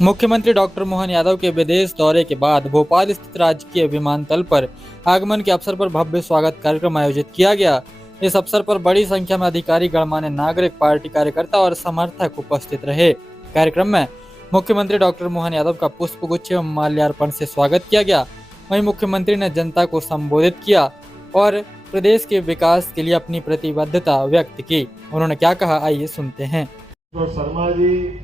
मुख्यमंत्री डॉक्टर मोहन यादव के विदेश दौरे के बाद भोपाल स्थित राजकीय विमानतल पर आगमन के अवसर पर भव्य स्वागत कार्यक्रम आयोजित किया गया। इस अवसर पर बड़ी संख्या में अधिकारी, गणमान्य नागरिक, पार्टी कार्यकर्ता और समर्थक उपस्थित रहे। कार्यक्रम में मुख्यमंत्री डॉक्टर मोहन यादव का पुष्पगुच्छ एवं माल्यार्पण से स्वागत किया गया। वहीं मुख्यमंत्री ने जनता को संबोधित किया और प्रदेश के विकास के लिए अपनी प्रतिबद्धता व्यक्त की। उन्होंने क्या कहा, आइए सुनते हैं। तो शर्मा जी,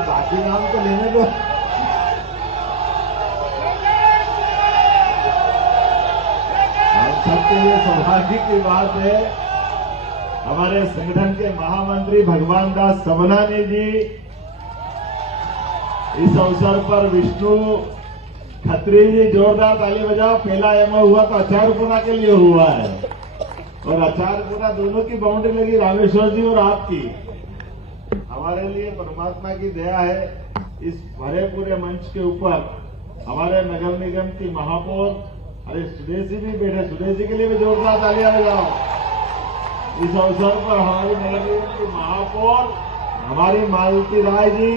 बाकी नाम तो लेने दो। हम सबके लिए सौभाग्य की बात है, हमारे संगठन के महामंत्री भगवान दास सबनानी जी इस अवसर पर विष्णु खत्री जी, जोरदार ताली बजाओ। पहला एमओ हुआ तो अचारपुरा के लिए हुआ है और अचारपुरा दोनों की बाउंड्री लगी, रामेश्वर जी और आपकी। हमारे लिए परमात्मा की दया है, इस भरे पूरे मंच के ऊपर हमारे नगर निगम की महापौर, अरे सुदेश जी भी बैठे, सुदेश जी के लिए भी जोरदार तालियां बजाओ। इस अवसर पर हमारी नगर निगम की महापौर, हमारी मालती राय जी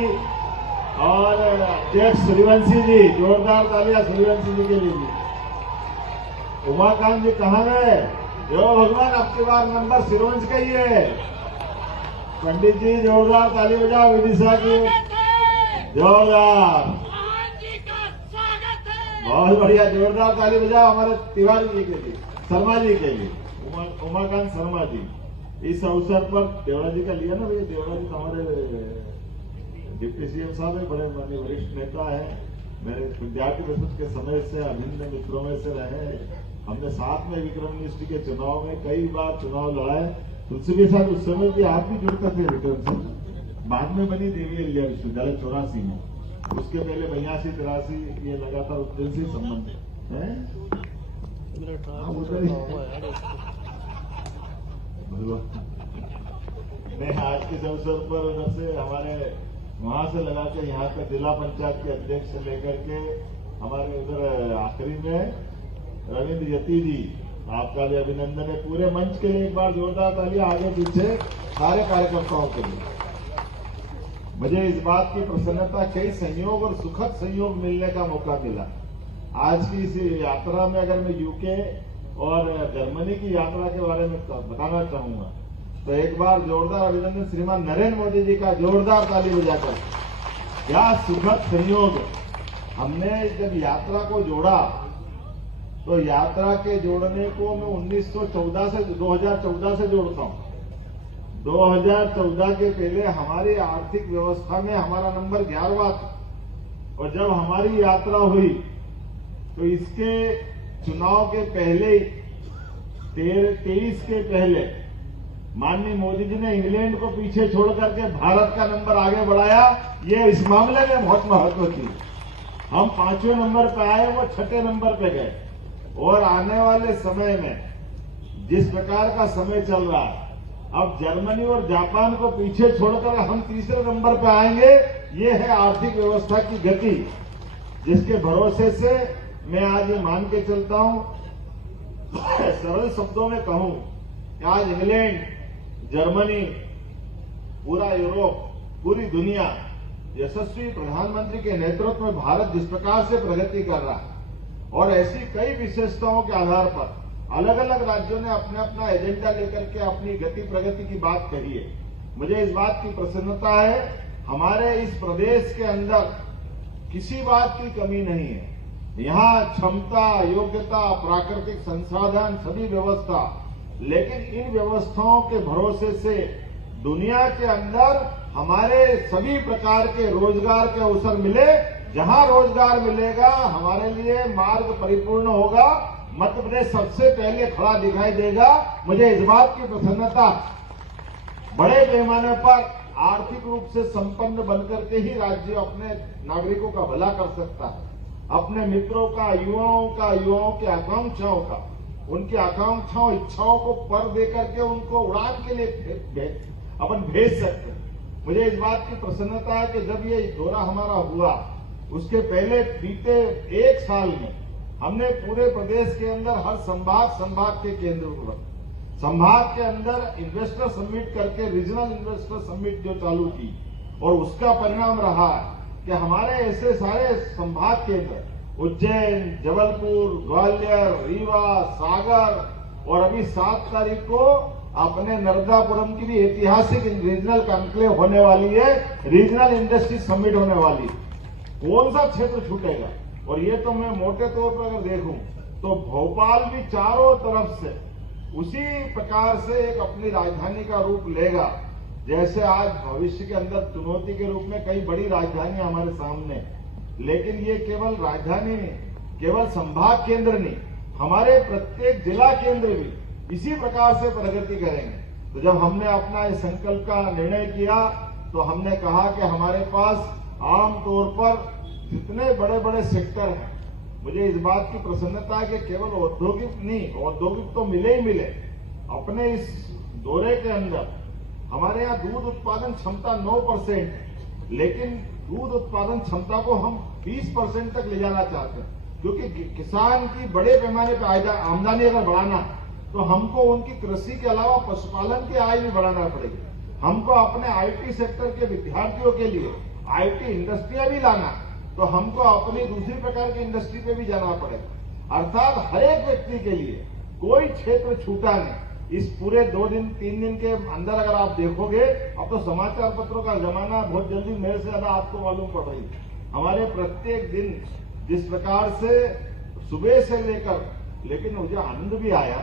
और अध्यक्ष सूर्यवंशी जी, जोरदार तालियां सूर्यवंशी जी के लिए भी। उमाकांत जी कहाँ गए? जो भगवान, अब की बार नंबर सिरोंज का ही है। पंडित जी जोरदार ताली बजाओ, विदिशा की जोरदार, बहुत बढ़िया, जोरदार ताली बजाओ हमारे तिवारी जी के लिए, शर्मा जी के लिए, उमाकांत शर्मा जी। इस अवसर पर देवड़ा जी का लिया ना भैया, देवड़ा जी तो हमारे डिप्टी सीएम साहब है, बड़े माननीय वरिष्ठ नेता है, मेरे विद्यार्थी परिषद के समय से अभिन्न मित्रों में से रहे। हमने साथ में विक्रम यूनिवर्सिटी के चुनाव में कई बार चुनाव लड़ाए। तुलसी के साथ उस समय भी आप भी जुड़ते थे विक्रम से। बाद में बनी देवी अहिल्या विश्वविद्यालय 84 में, उसके पहले 82-83 ये लगातार उस से संबंध है। मैं आज के अवसर पर उधर से हमारे वहां से लगा के यहाँ पे जिला पंचायत के अध्यक्ष से लेकर के हमारे उधर आखिरी में रविंद्र यती जी, आपका भी अभिनंदन है। पूरे मंच के लिए एक बार जोरदार तालियां, आगे पीछे सारे कार्यकर्ताओं के लिए। मुझे इस बात की प्रसन्नता, कई संयोग और सुखद संयोग मिलने का मौका मिला। आज की इस यात्रा में अगर मैं यूके और जर्मनी की यात्रा के बारे में बताना चाहूंगा तो एक बार जोरदार अभिनंदन श्रीमान नरेंद्र मोदी जी का, जोरदार ताली बजाकर। क्या सुखद संयोग! हमने जब यात्रा को जोड़ा तो यात्रा के जोड़ने को मैं 2014 से जोड़ता हूं। 2014 के पहले हमारी आर्थिक व्यवस्था में हमारा नंबर 11वां था और जब हमारी यात्रा हुई तो इसके चुनाव के पहले 23 के पहले माननीय मोदी जी ने इंग्लैंड को पीछे छोड़ करके भारत का नंबर आगे बढ़ाया। ये इस मामले में बहुत महत्व थी। हम 5वें नंबर पे आए, वो 6ठे नंबर पे गए। और आने वाले समय में जिस प्रकार का समय चल रहा है, अब जर्मनी और जापान को पीछे छोड़कर हम 3रे नंबर पे आएंगे। ये है आर्थिक व्यवस्था की गति, जिसके भरोसे से मैं आज ये मान के चलता हूं। सरल शब्दों में कहूं कि आज इंग्लैंड, जर्मनी, पूरा यूरोप, पूरी दुनिया यशस्वी प्रधानमंत्री के नेतृत्व में भारत जिस प्रकार से प्रगति कर रहा है और ऐसी कई विशेषताओं के आधार पर अलग अलग राज्यों ने अपने अपना एजेंडा लेकर के अपनी गति प्रगति की बात कही है। मुझे इस बात की प्रसन्नता है, हमारे इस प्रदेश के अंदर किसी बात की कमी नहीं है। यहाँ क्षमता, योग्यता, प्राकृतिक संसाधन, सभी व्यवस्था, लेकिन इन व्यवस्थाओं के भरोसे से दुनिया के अंदर हमारे सभी प्रकार के रोजगार के अवसर मिले। जहां रोजगार मिलेगा हमारे लिए मार्ग परिपूर्ण होगा, मध्य प्रदेश सबसे पहले खड़ा दिखाई देगा। मुझे इस बात की प्रसन्नता, बड़े पैमाने पर आर्थिक रूप से संपन्न बनकर के ही राज्य अपने नागरिकों का भला कर सकता है। अपने मित्रों का, युवाओं के आकांक्षाओं का, उनकी आकांक्षाओं, इच्छाओं को पर दे करके उनको उड़ान के लिए अपन भेज सकते हैं। मुझे इस बात की प्रसन्नता है कि जब ये दौरा हमारा हुआ, उसके पहले बीते 1 साल में हमने पूरे प्रदेश के अंदर हर संभाग के केंद्र पर, संभाग के अंदर इन्वेस्टर समिट करके रीजनल इन्वेस्टर समिट जो चालू की, और उसका परिणाम रहा कि हमारे ऐसे सारे संभाग केंद्र उज्जैन, जबलपुर, ग्वालियर, रीवा, सागर, और अभी 7 तारीख को अपने नर्मदापुरम की भी ऐतिहासिक रीजनल कॉन्क्लेव होने वाली है, रीजनल इंडस्ट्री समिट होने वाली है। कौन सा क्षेत्र छूटेगा? और ये तो मैं मोटे तौर पर अगर देखूं तो भोपाल भी चारों तरफ से उसी प्रकार से एक अपनी राजधानी का रूप लेगा, जैसे आज भविष्य के अंदर चुनौती के रूप में कई बड़ी राजधानियां हमारे सामने, लेकिन ये केवल राजधानी नहीं, केवल संभाग केंद्र नहीं, हमारे प्रत्येक जिला केंद्र भी इसी प्रकार से प्रगति करेंगे। तो जब हमने अपना इस संकल्प का निर्णय किया तो हमने कहा कि हमारे पास आमतौर पर जितने बड़े बड़े सेक्टर हैं, मुझे इस बात की प्रसन्नता है कि केवल औद्योगिक नहीं, औद्योगिक तो मिले ही मिले। अपने इस दौरे के अंदर हमारे यहाँ दूध उत्पादन क्षमता 9% है, लेकिन दूध उत्पादन क्षमता को हम 20% तक ले जाना चाहते हैं, क्योंकि किसान की बड़े पैमाने पर आमदनी अगर बढ़ाना तो हमको उनकी कृषि के अलावा पशुपालन की आय भी बढ़ाना पड़ेगी। हमको अपने आईटी सेक्टर के विद्यार्थियों के लिए आईटी इंडस्ट्रियां भी लाना, तो हमको अपनी दूसरी प्रकार की इंडस्ट्री पे भी जाना पड़ेगा। अर्थात हर एक व्यक्ति के लिए कोई क्षेत्र छूटा नहीं। इस पूरे 2 दिन 3 दिन के अंदर अगर आप देखोगे, अब तो समाचार पत्रों का जमाना, बहुत जल्दी मेरे से ज्यादा आपको मालूम पड़ रही है। हमारे प्रत्येक दिन जिस प्रकार से सुबह से लेकर, लेकिन मुझे आनंद भी आया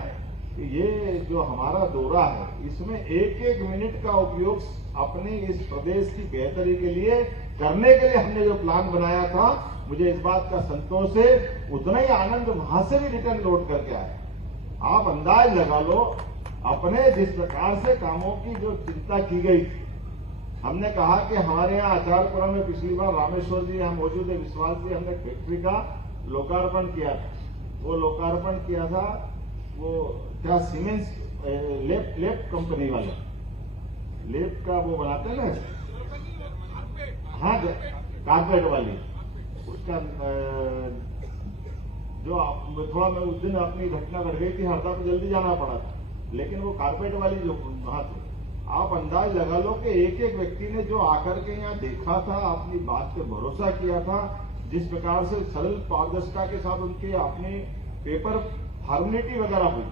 कि ये जो हमारा दौरा है, इसमें 1-1 मिनट का उपयोग अपने इस प्रदेश की बेहतरी के लिए करने के लिए हमने जो प्लान बनाया था, मुझे इस बात का संतोष है, उतना ही आनंद वहां से भी रिटर्न लौट करके आया। आप अंदाज लगा लो, अपने जिस प्रकार से कामों की जो चिंता की गई थी, हमने कहा कि हमारे यहाँ आचारपुरा में पिछली बार रामेश्वर जी यहाँ मौजूद है, विश्वास जी, हमने फैक्ट्री का लोकार्पण किया था। वो लोकार्पण किया था, वो क्या सीमेंस लेप कंपनी वाले, लेप का वो बनाते हैं ना, हाँ, कारपेट वाली, उसका जो थोड़ा मैं उस दिन अपनी घटना घट गई थी, हरदा को जल्दी जाना पड़ा था, लेकिन वो कारपेट वाली जो वहां थे, आप अंदाज लगा लो कि एक-एक व्यक्ति ने जो आकर के यहाँ देखा था, अपनी बात पे भरोसा किया था, जिस प्रकार से सरल पारदर्शिता के साथ उनके अपने पेपर फॉर्मेलिटी वगैरह हुई,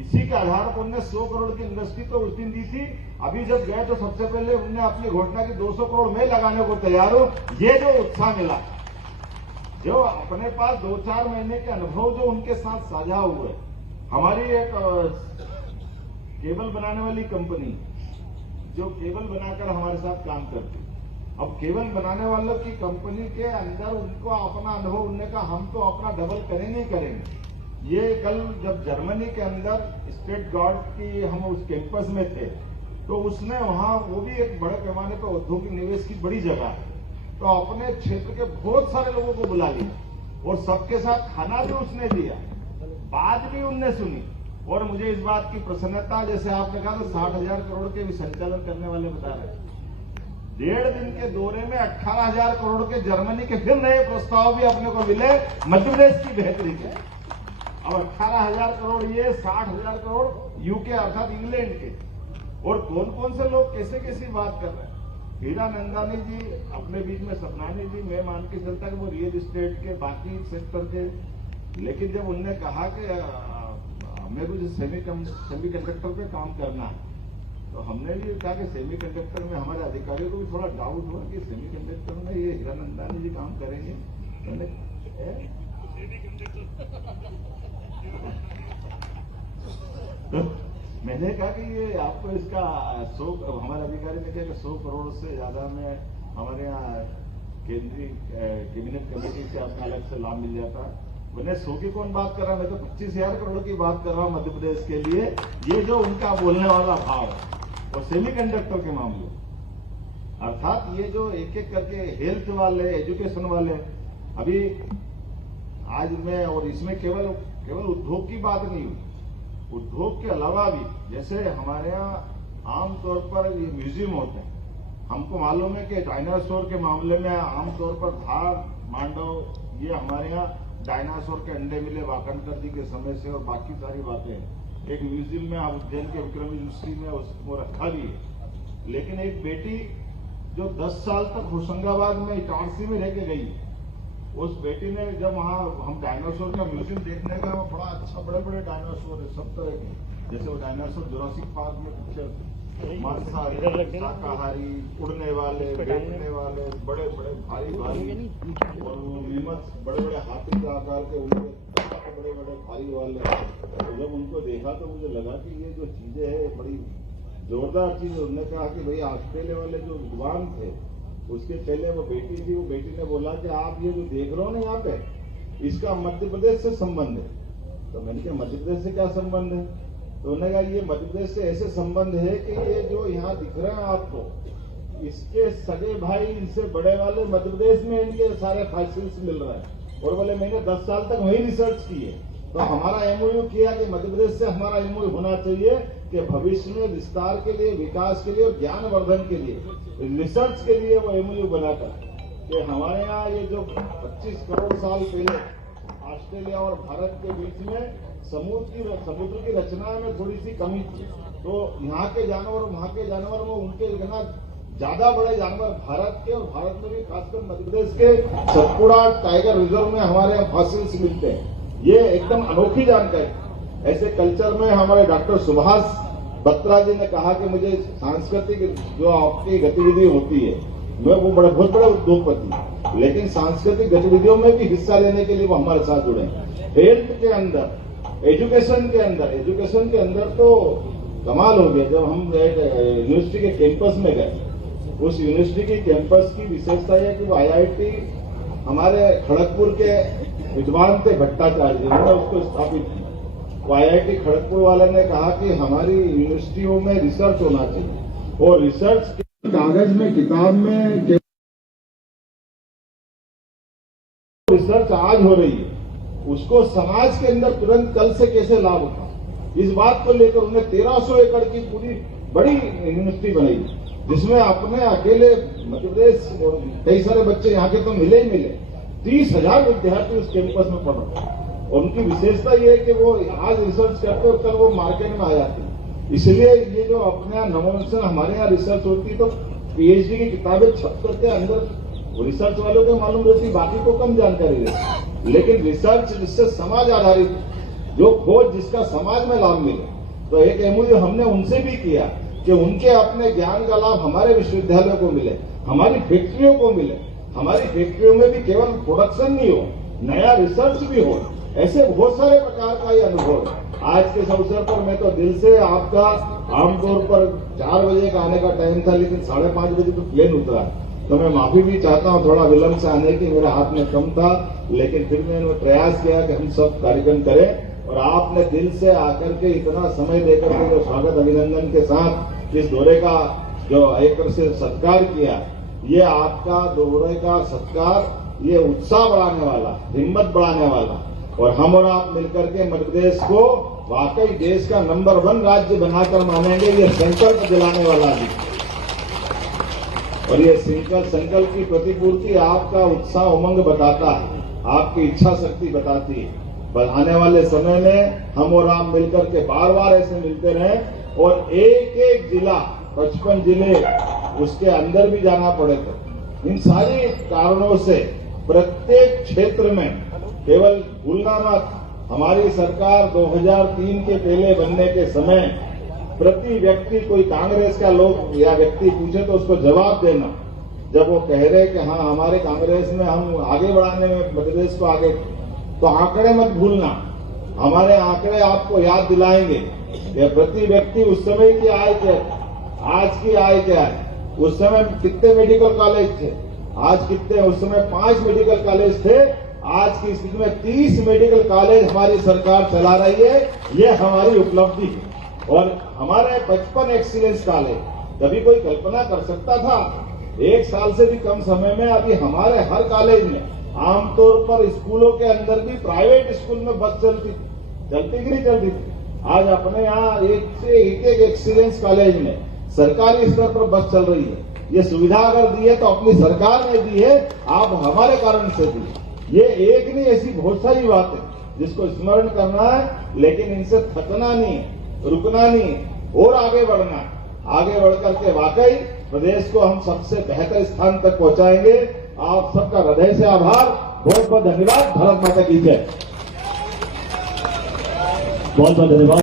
इसी के आधार पर उन्होंने 100 करोड़ की इंडस्ट्री तो उस दिन दी थी। अभी जब गए तो सबसे पहले उन्होंने अपनी घोषणा की 200 करोड़ में लगाने को तैयार हो। ये जो उत्साह मिला, जो अपने पास 2-4 महीने के अनुभव जो उनके साथ साझा हुए, हमारी एक केबल बनाने वाली कंपनी जो केबल बनाकर हमारे साथ काम करती, अब केबल बनाने वालों की कंपनी के अंदर उनको अपना अनुभव, उन्होंने कहा हम तो अपना डबल करेंगे ही करेंगे। ये कल जब जर्मनी के अंदर स्टेट गार्ड की हम उस कैंपस में थे, तो उसने वहां, वो भी एक बड़े पैमाने पर औद्योगिक निवेश की बड़ी जगह है, तो अपने क्षेत्र के बहुत सारे लोगों को बुला लिया और सबके साथ खाना भी उसने दिया, बात भी उनने सुनी। और मुझे इस बात की प्रसन्नता, जैसे आपने कहा तो 60,000 करोड़ के भी संचालन करने वाले बता रहे, 1.5 दिन के दौरे में 18,000 करोड़ के जर्मनी के फिर नए प्रस्ताव भी अपने को मिले मध्य प्रदेश की बेहतरी के। अब 18,000 करोड़ ये, 60,000 करोड़ यूके अर्थात इंग्लैंड के, और कौन कौन से लोग कैसे कैसी बात कर रहे हैं। हीरा नंदानी जी अपने बीच में, सपनानी जी, मैं मान के चलता कि वो रियल एस्टेट के बाकी सेक्टर के, लेकिन जब उनने कहा कि हमें कुछ सेमीकंडक्टर पे काम करना है, तो हमने भी कहा कि सेमीकंडक्टर में हमारे अधिकारियों को भी थोड़ा डाउट हुआ कि सेमीकंडक्टर में ये हीरा नंदानी जी काम करेंगे। मैंने कहा कि ये आपको इसका 100, हमारे अधिकारी ने कहा कि 100 करोड़ से ज्यादा में हमारे यहाँ केंद्रीय कैबिनेट कमेटी से आपका अलग से लाभ मिल जाता। मैंने 100 की कौन बात कर रहा है, मैं तो 25,000 करोड़ की बात कर रहा हूँ मध्य प्रदेश के लिए। ये जो उनका बोलने वाला भाव है, और सेमीकंडक्टर के मामले, अर्थात ये जो एक एक करके हेल्थ वाले, एजुकेशन वाले, अभी आज मैं, और इसमें केवल उद्योग की बात नहीं हुई, उद्योग के अलावा भी जैसे हमारे यहाँ आमतौर पर ये म्यूजियम होते हैं, हमको मालूम है कि डायनासोर के मामले में आमतौर पर धार, मांडव, ये हमारे यहाँ डायनासोर के अंडे मिले वाकणकर जी के समय से और बाकी सारी बातें एक म्यूजियम में उज्जैन के विक्रम यूनिवर्सिटी में उसको रखा भी है। लेकिन एक बेटी जो 10 साल तक होशंगाबाद में इटारसी में रह के गई, उस बेटी ने जब वहाँ हम डायनासोर का म्यूजियम देखने गए, वो बड़ा अच्छा बड़े बड़े डायनासोर है सब तरह के, जैसे वो डायनासोर जुरासिक पार्क में पिक्चर, मांसाहारी, शाकाहारी, उड़ने वाले, बैठने वाले, बड़े बड़े भारी भारी, और वो नीमच बड़े बड़े हाथी के आकार के, उनके बड़े बड़े भारी वाले। तो जब उनको देखा तो मुझे लगा कि ये जो चीजें है बड़ी जोरदार चीज। उन्होंने कहा कि भाई ऑस्ट्रेलिया वाले जो विद्वान थे, उसके पहले वो बेटी थी, वो बेटी ने बोला कि आप ये जो देख रहे हो ना यहाँ पे, इसका मध्य प्रदेश से संबंध है। तो मैंने कहा मध्य प्रदेश से क्या संबंध है? तो उन्होंने कहा ये मध्य प्रदेश से ऐसे संबंध है कि ये जो यहाँ दिख रहे हैं आपको, इसके सगे भाई इनसे बड़े वाले मध्य प्रदेश में इनके सारे फॉसिल्स मिल रहे हैं। और बोले मैंने 10 साल तक वही रिसर्च की है, तो हमारा एमओयू किया कि मध्य प्रदेश से हमारा एमओयू होना चाहिए कि भविष्य में विस्तार के लिए, विकास के लिए और ज्ञानवर्धन के लिए, रिसर्च के लिए वो एमओयू बनाकर कि हमारे यहाँ ये जो 25 करोड़ साल पहले ऑस्ट्रेलिया और भारत के बीच में समुद्र की रचना में थोड़ी सी कमी थी, तो यहाँ के जानवर वहाँ के जानवर में उनके इतना ज्यादा बड़े जानवर भारत के, और भारत में भी खासकर मध्य प्रदेश के सतपुड़ा टाइगर रिजर्व में हमारे यहाँ फॉसिल्स मिलते हैं। ये एकदम अनोखी जानकारी। ऐसे कल्चर में हमारे डॉक्टर सुभाष बत्रा जी ने कहा कि मुझे सांस्कृतिक जो आपकी गतिविधि होती है, मैं वो बहुत बड़े उद्योगपति, लेकिन सांस्कृतिक गतिविधियों में भी हिस्सा लेने के लिए वो हमारे साथ जुड़े हैं। हेल्थ के अंदर, एजुकेशन के अंदर तो कमाल हो गया। जब हम यूनिवर्सिटी के कैंपस में गए, उस यूनिवर्सिटी की कैंपस की विशेषता है कि वो IIT हमारे खड़गपुर के विद्वान थे भट्टाचार्य जी, उन्होंने उसको स्थापित किया। वो IIT खड़गपुर वाले ने कहा कि हमारी यूनिवर्सिटियों में रिसर्च होना चाहिए, और रिसर्च कागज में, किताब में रिसर्च आज हो रही है, उसको समाज के अंदर तुरंत कल से कैसे लाभ उठा, इस बात को लेकर उन्होंने 1300 एकड़ की पूरी बड़ी यूनिवर्सिटी बनाई, जिसमें अपने अकेले मध्य प्रदेश कई सारे बच्चे यहाँ के तो मिले ही मिले, 30,000 विद्यार्थी उस कैंपस में पढ़ रहे हैं। और उनकी विशेषता ये है कि वो आज रिसर्च करते और कल वो मार्केट में आ जाती है। इसलिए ये जो अपने यहाँ नवोन्मेषण हमारे यहाँ रिसर्च होती, तो PhD की किताबें छप करके अंदर रिसर्च वालों को मालूम रहती, बाकी को कम जानकारी रहती। लेकिन रिसर्च जिससे समाज आधारित, जो खोज जिसका समाज में लाभ मिले, तो एक एमओयू हमने उनसे भी किया कि उनके अपने ज्ञान का लाभ हमारे विश्वविद्यालयों को मिले, हमारी फैक्ट्रियों को मिले। हमारी फैक्ट्रियों में भी केवल प्रोडक्शन नहीं हो, नया रिसर्च भी हो। ऐसे बहुत सारे प्रकार का ये अनुभव है। आज के इस अवसर पर मैं तो दिल से आपका, आमतौर पर 4 बजे का आने का टाइम था, लेकिन 5:30 बजे तो प्लेन उतरा, तो मैं माफी भी चाहता हूँ थोड़ा विलंब से आने की, मेरे हाथ में कम था, लेकिन फिर मैंने प्रयास किया कि हम सब कार्यक्रम करें। और आपने दिल से आकर के इतना समय देकर के जो स्वागत अभिनंदन के साथ इस दौरे का जो एक तरह से सत्कार किया, ये आपका दौरे का सत्कार, ये उत्साह बढ़ाने वाला, हिम्मत बढ़ाने वाला, और हम और आप मिलकर के मध्य प्रदेश को वाकई देश का नंबर 1 राज्य बनाकर मानेंगे, ये संकल्प दिलाने वाला भी। और ये संकल्प की प्रतिपूर्ति आपका उत्साह उमंग बताता है, आपकी इच्छा शक्ति बताती है। बढ़ाने वाले समय में हम और आप मिलकर के बार बार ऐसे मिलते रहें, और एक एक जिला, 55 जिले उसके अंदर भी जाना पड़े तो इन सारे कारणों से प्रत्येक क्षेत्र में केवल भूलना मत, हमारी सरकार 2003 के पहले बनने के समय प्रति व्यक्ति, कोई कांग्रेस का लोग या व्यक्ति पूछे तो उसको जवाब देना। जब वो कह रहे कि हाँ हमारे कांग्रेस में हम आगे बढ़ाने में मध्य प्रदेश को आगे, तो आंकड़े मत भूलना, हमारे आंकड़े आपको याद दिलाएंगे कि प्रति व्यक्ति उस समय की आय क्या, आज की आय क्या है। उस समय कितने मेडिकल कॉलेज थे, आज कितने, उस समय 5 मेडिकल कॉलेज थे, आज की स्थिति में 30 मेडिकल कॉलेज हमारी सरकार चला रही है। ये हमारी उपलब्धि है। और हमारे 55 एक्सीलेंस कॉलेज, कभी कोई कल्पना कर सकता था 1 साल से भी कम समय में अभी हमारे हर कॉलेज में, आमतौर पर स्कूलों के अंदर भी प्राइवेट स्कूल में बस चलती कि नहीं चलती थी, आज अपने यहाँ एक से एक एक्सीलेंस कॉलेज में सरकारी स्तर पर बस चल रही है। ये सुविधा अगर दी है तो अपनी सरकार ने दी है, आप हमारे कारण से दी। ये एक नहीं, ऐसी बहुत सारी बातें जिसको स्मरण करना है, लेकिन इनसे थकना नहीं, रुकना नहीं और आगे बढ़ना है। आगे बढ़ करके वाकई प्रदेश को हम सबसे बेहतर स्थान तक पहुंचाएंगे। आप सबका हृदय से आभार, बहुत बहुत धन्यवाद। भारत माता की जय। बहुत बहुत धन्यवाद।